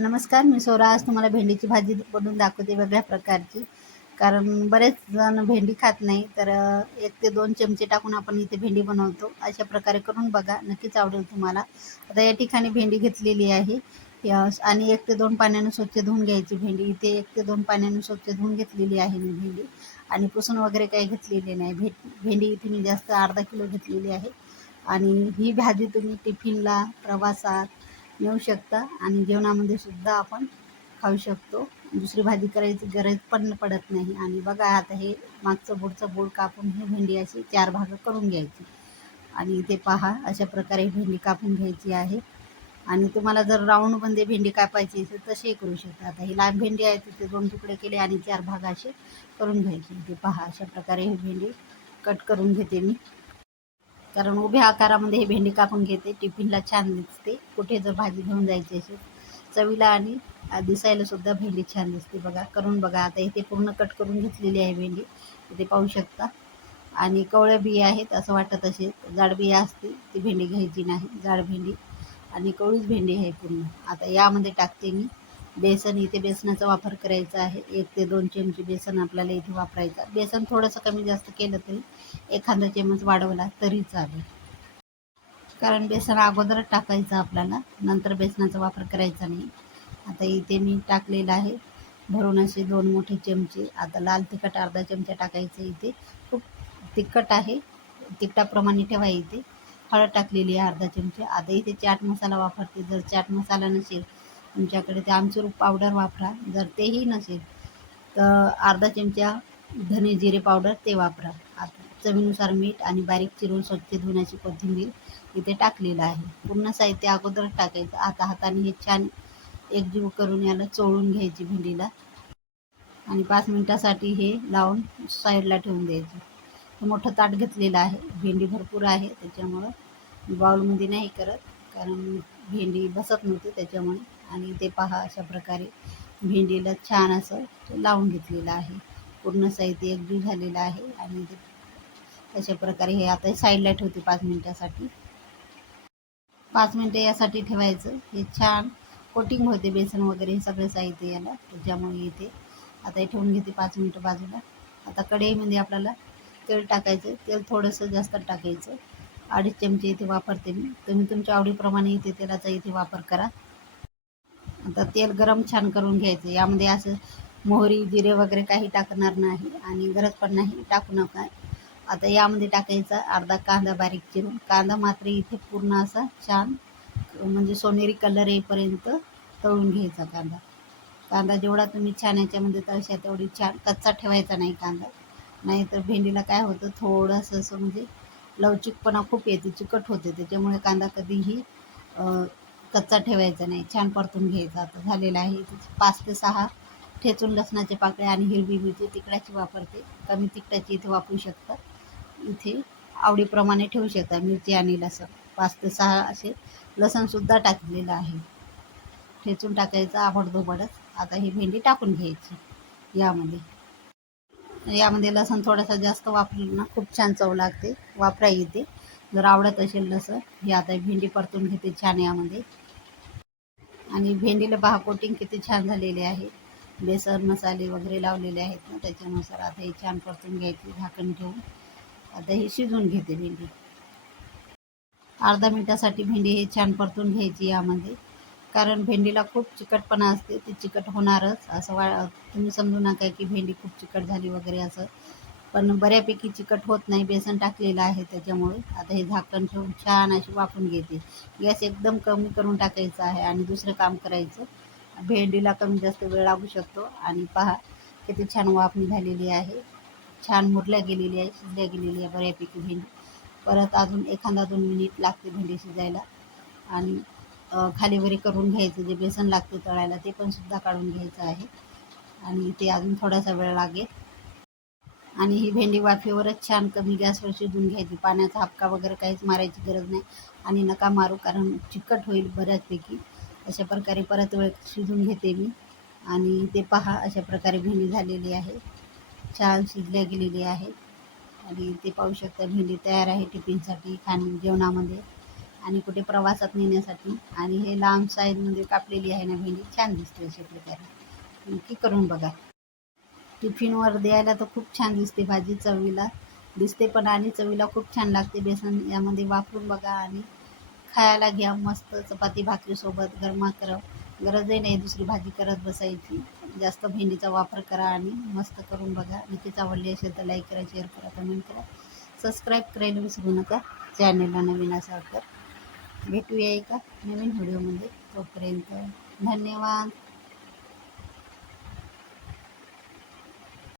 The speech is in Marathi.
नमस्कार, मी स्वरा. आज तुम्हाला भेंडीची भाजी बनवून दाखवते वेगळ्या प्रकारची. कारण बरेच जण भेंडी खात नाही, तर 1 ते 2 चमचे टाकून आपण इथे भेंडी बनवतो. अशा प्रकारे करून बघा, नक्कीच आवडेल तुम्हाला. आता या ठिकाणी भेंडी घेतलेली आहे आणि 1 ते 2 पाण्याने स्वच्छ धुवून घ्यायची भेंडी. इथे 1 ते 2 पाण्याने स्वच्छ धुवून घेतलेली आहे मी भेंडी आणि पुसून वगैरे काही घेतलेली नाही. भेंडी इथे मी जास्त अर्धा किलो घेतलेली आहे आणि ही भाजी तुम्ही टिफिनला, प्रवासात नेऊ शकता आणि जेवणामध्ये सुद्धा आपण खाऊ शकतो. दुसरी भाजी करायची गरज पण पडत नाही. आणि बघा, आता हे मागचं पुढचं बोल कापून ही भेंडी अशी 4 भाग करून घ्यायची आणि इथे पहा, अशा प्रकारे भेंडी कापून घ्यायची आहे. आणि तुम्हाला जर राऊंडमध्ये भेंडी कापायची असेल तसेही करू शकता. आता ही लहान भेंडी आहे, तिथे 2 तुकडे केले आणि 4 भाग असे करून घ्यायचे. इथे पहा, अशा प्रकारे ही भेंडी कट करून घेते मी. कारण उभ्या आकारामध्ये ही भेंडी कापून घेते, टिफिनला छान दिसते. कुठे जर भाजी घेऊन जायची असेल, चवीला आणि दिसायला सुद्धा भेंडी छान दिसते. बघा, करून बघा. आता इथे पूर्ण कट करून घेतलेली आहे भेंडी, इथे पाहू शकता. आणि कवळ्या बिया आहेत असं वाटत असेल, जाड बिया असतील ती भेंडी घ्यायची नाही. जाड भेंडी आणि कवळीच भेंडी आहे पूर्ण. आता यामध्ये टाकते मी बेसन. इथे बेसनाचा वापर करायचा आहे. 1 ते 2 चमचे बेसन आपल्याला इथे वापरायचं. बेसन थोडंसं कमी जास्त केलं तरी, एखादा चमच वाढवला तरी चालेल. कारण बेसन अगोदरच टाकायचं आपल्याला, नंतर बेसनाचा वापर करायचा नाही. आता इथे मी टाकलेलं आहे भरून असे 2 मोठे चमचे. आता लाल तिखट अर्धा चमचा टाकायचं. इथे खूप तिखट आहे, तिखटाप्रमाणे ठेवा. इथे हळद टाकलेली आहे अर्धा चमचा. आता इथे चाट मसाला वापरते. जर चाट मसाला नसेल तुमच्याकडे ते आमचूर पावडर वापरा. जर तेही नसेल तर अर्धा चमचा धने जिरे पावडर ते वापरा. आता चवीनुसार मीठ आणि बारीक चिरून स्वच्छ धुण्याची कोथिंबीर इथे टाकलेलं आहे. पूर्ण साहित्य अगोदरच टाकायचं. आता हाताने हे छान एकजीव करून याला चोळून घ्यायची भेंडीला आणि 5 मिनिटासाठी हे लावून साईडला ठेवून द्यायचं. हे मोठं ताट घेतलेलं आहे, भेंडी भरपूर आहे त्याच्यामुळं बाउलमध्ये नाही करत, कारण भेंडी बसत नव्हती त्याच्यामुळे. आणि ते पहा, अशा प्रकारे भेंडीला छान असं लावून घेतलेलं आहे. पूर्ण साहित्य एकजीव झालेलं आहे आणि ते अशा प्रकारे हे आता साईडला ठेवते 5 मिनिटासाठी. 5 मिनिटं यासाठी ठेवायचं. हे छान कोटिंग होते बेसन वगैरे हे सगळं साहित्य याला, त्याच्यामुळे इथे आता हे ठेवून घेते 5 मिनिटं बाजूला. आता कढईमध्ये आपल्याला तेल टाकायचं. तेल थोडंसं जास्त टाकायचं. 2.5 चमचे इथे वापरते मी. तुम्ही तुमच्या आवडीप्रमाणे इथे तेलाचा इथे वापर करा. आता तेल गरम छान करून घ्यायचं. यामध्ये असं मोहरी, जिरे वगैरे काही टाकणार नाही आणि गरज पण नाही, टाकू नका. आता यामध्ये टाकायचा अर्धा कांदा बारीक चिरून. कांदा मात्र इथे पूर्ण असा छान म्हणजे सोनेरी कलर येईपर्यंत तळून घ्यायचा कांदा. कांदा जेवढा तुम्ही छान याच्यामध्ये तळशा तेवढी छान. कच्चा ठेवायचा नाही कांदा, नाहीतर भेंडीला काय होतं, थोडंसं असं म्हणजे लवचिकपणा खूप येते, चिकट होते. त्याच्यामुळे कांदा कधीही कच्चा ठेवायचा नाही, छान परतून घ्यायचा. आता झालेला आहे. इथे 5 ते 6 ठेचून लसणाचे पाकळ्या आणि हिरवी मिरची तिखटाची वापरते. कमी तिखटाची इथे वापरू शकता. इथे आवडीप्रमाणे ठेवू शकता मिरची आणि लसण. 5 ते 6 असे लसणसुद्धा टाकलेलं आहे. ठेचून टाकायचं आबडधोबडच. आता ही भेंडी टाकून घ्यायची यामध्ये. यामध्ये लसण थोडासा जास्त वापरलं ना खूप छान चव लागते. वापरा इथे जर आवडत असेल लसण. ही आता भेंडी परतून घेते छान यामध्ये. आणि भेंडीला पहा कोटिंग किती छान झालेले आहे. बेसन मसाले वगैरे लावलेले आहेत ना, त्याच्यानुसार आता हे छान परतून घ्यायची झाकण ठेवून. आता ही शिजवून घेते भेंडी. अर्धा मिनिटासाठी भेंडी हे छान परतून घ्यायची यामध्ये. कारण भेंडीला खूप चिकटपणा असते, ती चिकट होणारच. असं तुम्ही समजू नका की भेंडी खूप चिकट झाली वगैरे असं. पण बऱ्यापैकी चिकट होत नाही, बेसन टाकलेलं आहे त्याच्यामुळे. आता हे झाकण ठेवून छान अशी वाफून घेते. गॅस एकदम कमी करून टाकायचा आहे आणि दुसरं काम करायचं. भेंडीला कमी जास्त वेळ लागू शकतो. आणि पहा किती छान वाफ निघालेली आहे, छान मुरल्या गेलेली आहे, शिजल्या गेलेली आहे बऱ्यापैकी भेंडी. परत अजून एखादा 2 मिनिट लागते भेंडी शिजायला. आणि खालीवरी करून घ्यायचं. जे बेसन लागते तळायला ते पण सुद्धा काढून घ्यायचं आहे आणि ते अजून थोडासा वेळ लागेल. आणि ही भेंडी वाफेवरच छान कमी गॅसवर शिजवून घ्यायची. पाण्याचा हापका वगैरे काहीच मारायची गरज नाही आणि नका मारू, कारण चिकट होईल बऱ्याचपैकी. अशा प्रकारे परत वेळ शिजवून घेते मी. आणि ते पहा, अशा प्रकारे भेंडी झालेली आहे, छान शिजल्या गेलेली आहे. आणि ते पाहू शकता भेंडी तयार आहे टिफिनसाठी जेवणामध्ये. आणि कुठे प्रवासात नेण्यासाठी. आणि हे लांब साईजमध्ये कापलेली आहे ना भेंडी, छान दिसते अशा प्रकारे, नक्की करून बघा. टिफिनवर द्यायला तर खूप छान दिसते भाजी, चवीला दिसते पण आणि चवीला खूप छान लागते. बेसन यामध्ये वापरून बघा आणि खायला घ्या मस्त चपाती भाकरीसोबत गरमागरम. गरजही नाही दुसरी भाजी करत बसायची. जास्त भेंडीचा वापर करा आणि मस्त करून बघा. नक्कीच आवडली असेल तर लाईक करा, शेअर करा, कमेंट करा, सबस्क्राईब करायला विसरू नका चॅनेलला नवीन असाल तर. भेटूया एका नवीन व्हिडिओमध्ये. तोपर्यंत धन्यवाद.